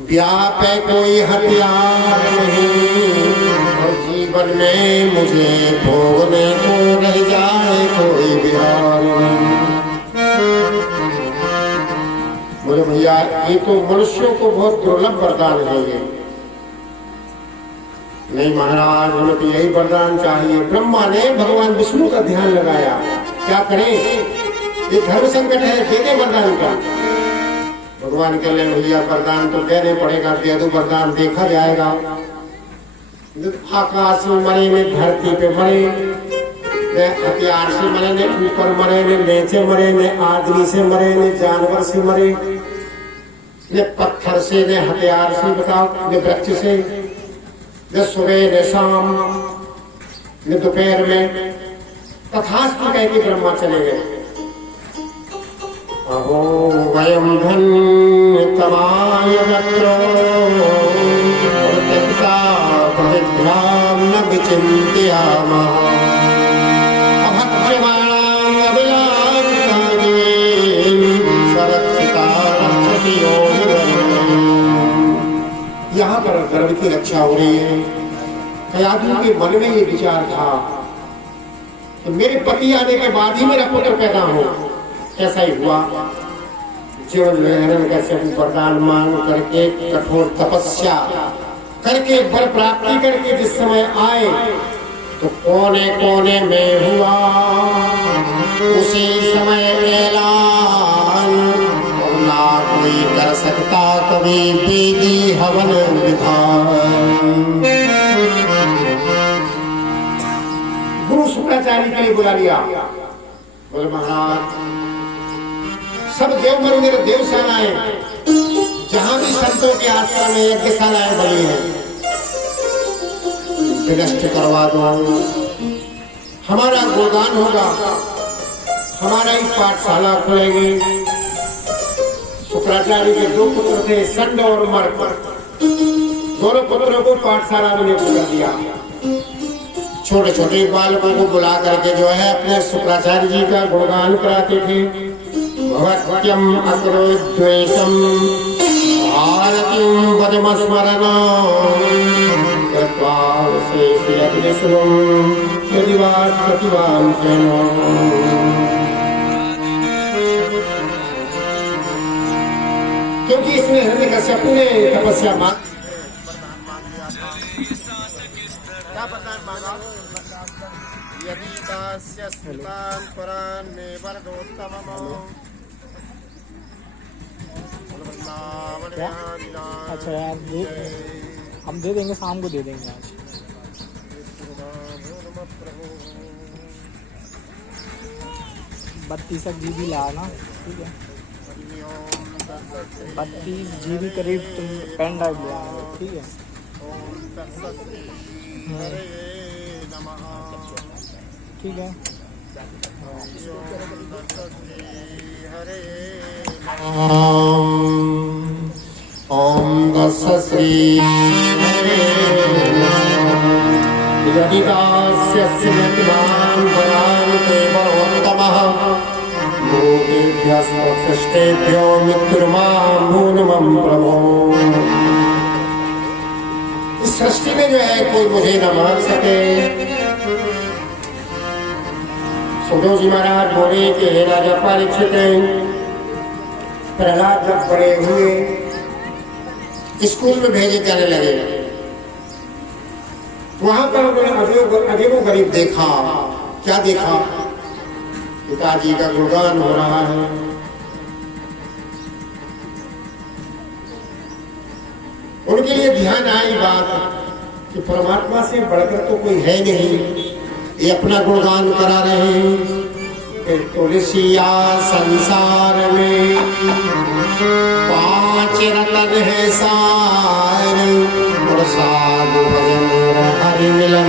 व्यापे कोई हथियार नहीं, और जीवन में मुझे भोगने को रह जाए कोई बिहार नहीं। बोले भैया ये तो मनुष्यों को बहुत दुर्लभ वरदान है ये। नहीं महाराज हमें तो यही वरदान चाहिए। ब्रह्मा ने भगवान विष्णु का ध्यान लगाया, क्या करें ये धर्म संकट है, दे दे वरदान का। भगवान कह ले भैया वरदान तो देने पड़ेगा, दे दो वरदान, देखा जाएगा। आकाश में मरे ने, धरती पे मरे ने, हथियार से मरे ने, ऊपर मरे ने, नीचे मरे ने, आदमी से मरे ने, जानवर से मरे ने, पत्थर से ने, हथियार से, बताओ ने, वृक्ष से न, सुबह न शाम न दोपहर में, तथास्तु कह के ब्रह्मा चले गए। अहो वयम धन्य तमाय वक्रो त्यक्ता प्रविभ्राम न विचिन्त्यामः, अभक्ष्यमाणां अभिलाषितानि सरक्षिता रक्षति योगिवर्गम्। यहाँ पर गर्भ की रक्षा हो रही है। कयाधु के मन में ये विचार था तो मेरे पति आने के बाद ही मेरा पुत्र पैदा हो। ऐसा ही हुआ। जीवन में हिरण्यकश्यप वरदान मांग करके कठोर तपस्या करके वर प्राप्ति करके जिस समय आए तो कोने कोने में हुआ उसी समय ऐलान, और ना कोई कर सकता कभी वेदी हवन विधान। गुरु शुक्राचार्य के लिए बुला लिया। बोले महाराज सब देव मंदिर देवशालाएं जहां भी संतों के आश्रम में यज्ञशालाएं बनी है विनष्ट करवा दो, हमारा गुणगान होगा, हमारा ही पाठशाला खुलेगी। शुक्राचार्य के 2 पुत्र थे, संड और मर्क, दोनों पुत्रों को पाठशाला में नियुक्त कर दिया। छोटे छोटे बालकों को बुला करके जो है अपने शुक्राचार्य जी का गुणगान कराते थे। भवत्यम अग्रोद्वेषम भारतीं पदमस्मरणं कृत्वा शेषयज्ञशुभं यदि वा प्रतिवाञ्छेन। क्योंकि इसमें हिरण्यकश्यप ने तपस्या मांगी, क्या वरदान मांगा? यदिदास्य स्मृतान् परान् मे वरदोत्तमम् क्या? अच्छा यार हम दे देंगे, शाम को दे देंगे आज। 32 GB ला ना, ठीक है। 32 GB करीब तुम पेन ड्राइव ले आए, ठीक है। ठीक है। ओम तत्सत् यदिदास्य स्मृतान् परान् मे वरदोत्तमः लोकेभ्यस्तसृष्टेभ्यो मृत्युर्मामूनमं प्रभो। इस सृष्टि में जो है कोई मुझे न मान सके। सुखदेव जी महाराज बोले कि हे राजा परीक्षित, प्रहलाद जब बड़े हुए स्कूल में भेजे जाने लगे, वहां पर उन्होंने अजीबो गरीब देखा। क्या देखा? पिताजी का गुणगान हो रहा है। उनके लिए ध्यान आई बात कि परमात्मा से बढ़कर तो कोई है नहीं, ये अपना गुणगान करा रहे हैं। तुलसिया संसार में 5 रतन है सार, और साधु भजन हरि मिलन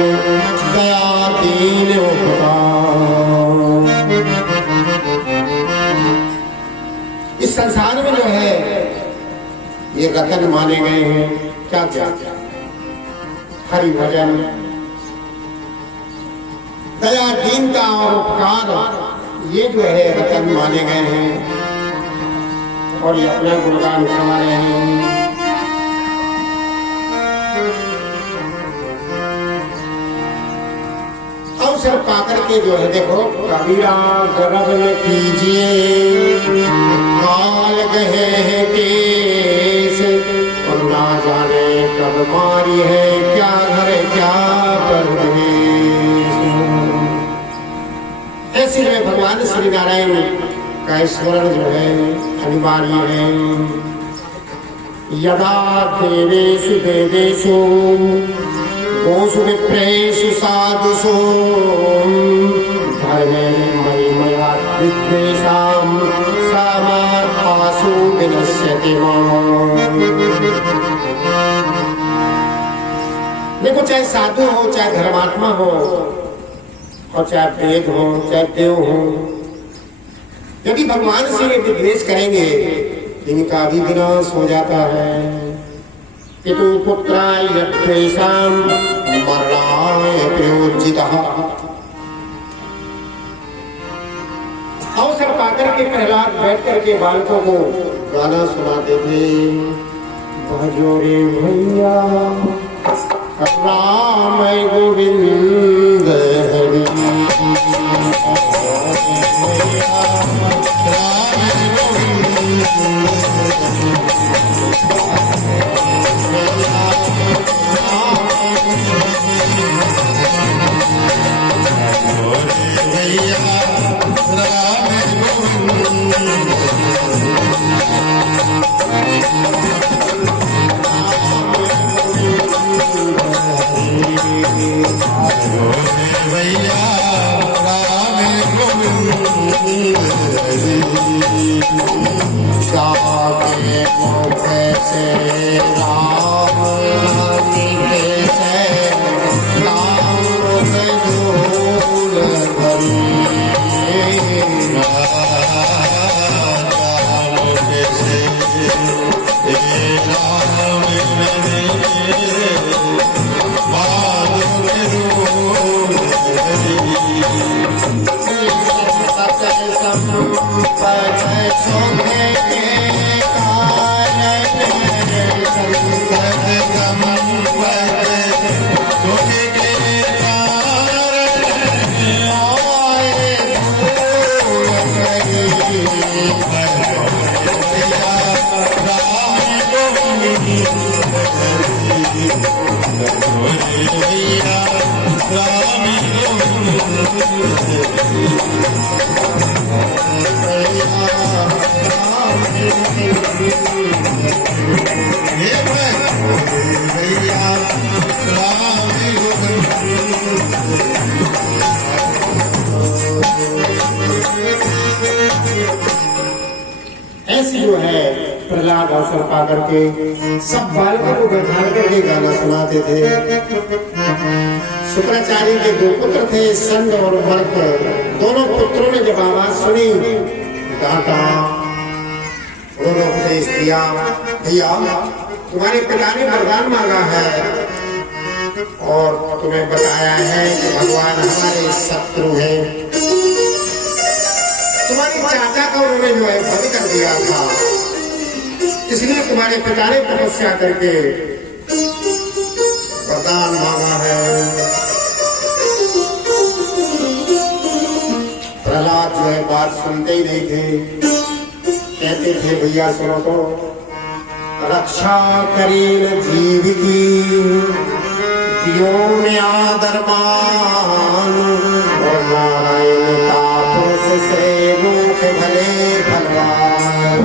दया दीन उपकार। इस संसार में जो है ये रतन माने गए हैं। क्या क्या? हरि भजन, दया दीनता और उपकार, ये जो है रतन माने गए हैं और ये अपना गुणगान करवा रहे हैं। अवसर पाकर के जो है देखो, कबीरा गर्व न कीजिए काल गए हैं केस, और ना जाने कब मारी है क्या घर क्या परदेश। ऐसे में भगवान श्री नारायण का स्मरण जो है अनिवार्य है। यदा देवेषु देवेषु गोषु विप्रेषु साधुषु धर्मे मयि मया विद्वेषां सामार्थासु विनश्यति माम्। देखो, चाहे साधु हो, चाहे धर्मात्मा हो, और चाहे वेद हो, चाहे देव हो, यदि भगवान से विद्वेष करेंगे इनका भी विनाश हो जाता है। पितु पुत्राय यद्वेषां मरणाय प्रयोजितः। अवसर पाकर के प्रहलाद बैठ करके बालकों को गाना सुनाते थे। भजो रे भैया राम गोविंद हरि, ऐसी जो है प्रहलाद अवसर पा करके सब बालकों को बैठा करके गाना सुनाते थे। शुक्राचार्य के दो पुत्र थे, संड और वर्क। दोनों पुत्रों ने जब आवाज सुनी, डांटा, उन्होंने उपदेश दिया, भैया तुम्हारे पिता ने वरदान मांगा है और तुम्हें बताया है कि भगवान हमारे शत्रु हैं। तुम्हारे चाचा का उन्होंने जो है वध कर दिया था, इसलिए तुम्हारे पिता ने तपस्या करके वरदान मांगा है। प्रहलाद जो है बात सुनते ही नहीं थे, कहते थे भैया सुनो तो, रक्षा करें जीव की दियो में आदर मान, और नारायण तापुरुष से मुख भले भगवान।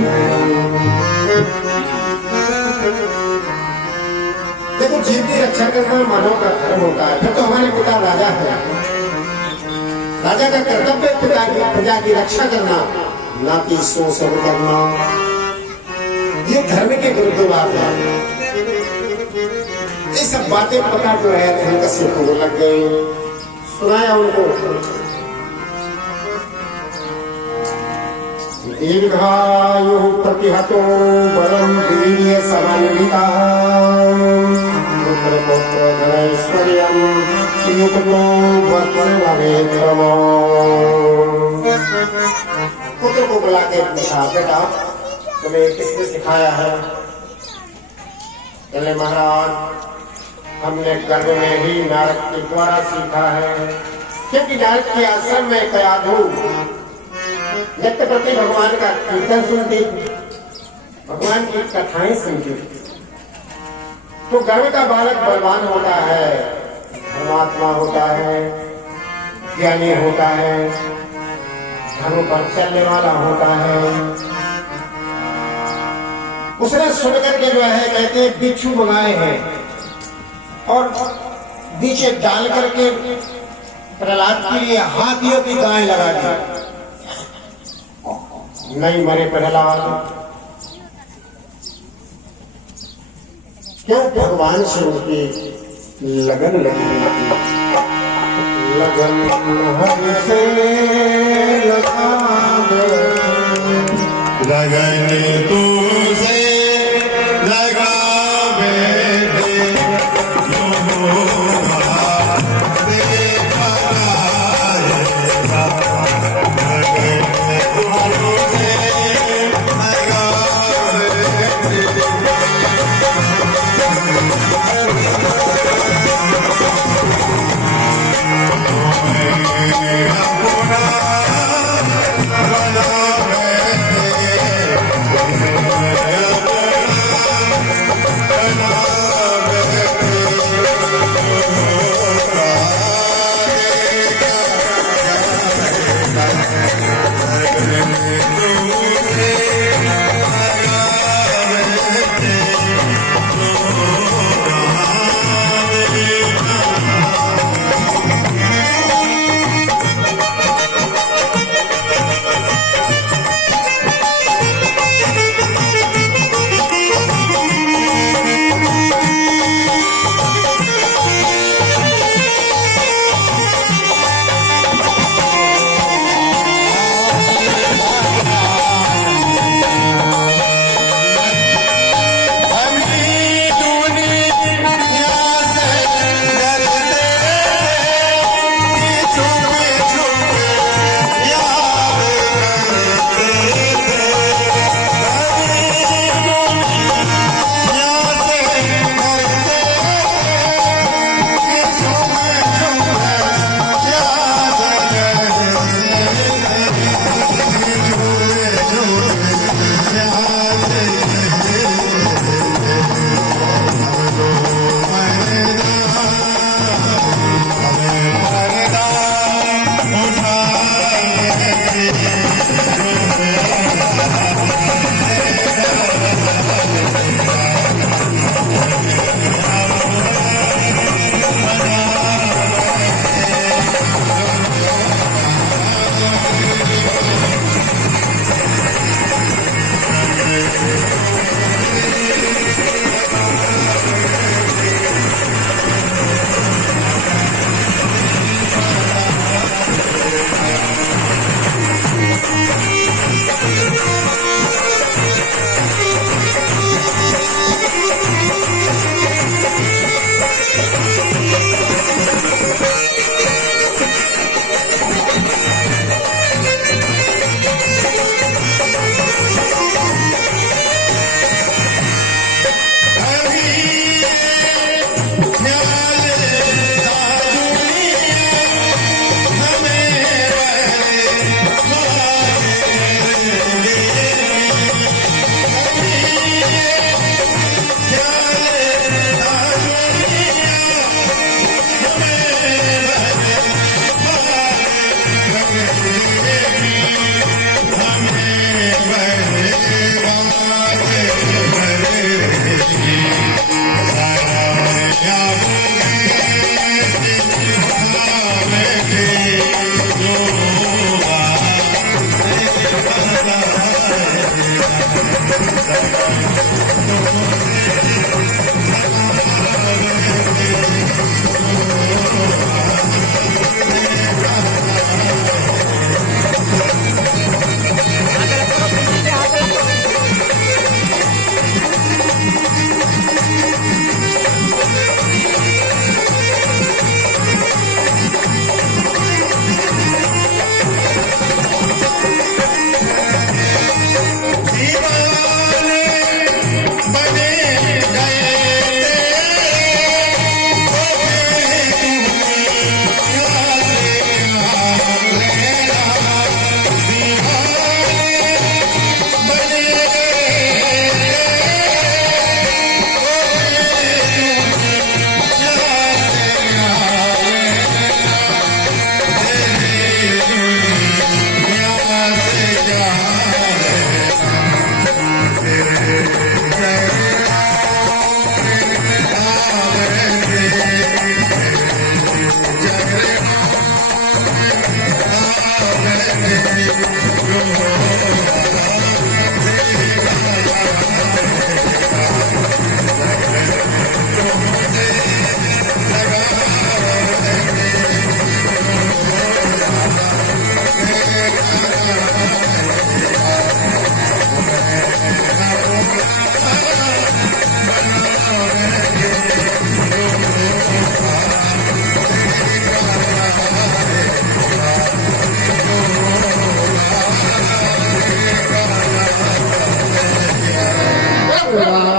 देखो जीव की रक्षा करना मानव का धर्म होता है। फिर तो हमारे पिता राजा है, राजा का कर्तव्य प्रजा की रक्षा करना, ना कि शोषण करना। ये धर्म के विरुद्ध बात है। ये सब बातें पता जो है हिरण्यकश्यप को लग गई, सुनाया उनको। दीर्घायु प्रतिहतो बलम वीर्य समन्विता, पुत्र पुत्र धनैश्वर्यं युक्तो वत्सवनेत्रमो। पुत्र को बुला के पूछा, बेटा तुम्हें किसने सिखाया है? बोले महाराज हमने गर्भ में ही नारद के द्वारा सीखा है, क्योंकि नारद के आश्रम में कयाधु नित्य प्रति भगवान का कीर्तन सुनती, भगवान की कथाएं सुनती। तो गर्भ का बालक बलवान होता है, धर्मात्मा होता है, ज्ञानी होता है, धर्म पर चलने वाला होता है। उसने सुनकर के जो है कहते हैं बिच्छू मंगाए हैं और नीचे डाल करके प्रहलाद के लिए हाथियों की गाय लगा दी। नहीं मरे प्रहलाद, क्यों? भगवान से उनकी लगन लगी, लगन हमसे लगा दे, लगन तुझसे लगा बेटे, जो होगा देखा जाएगा। लगन तुझसे लगा बेटे, राम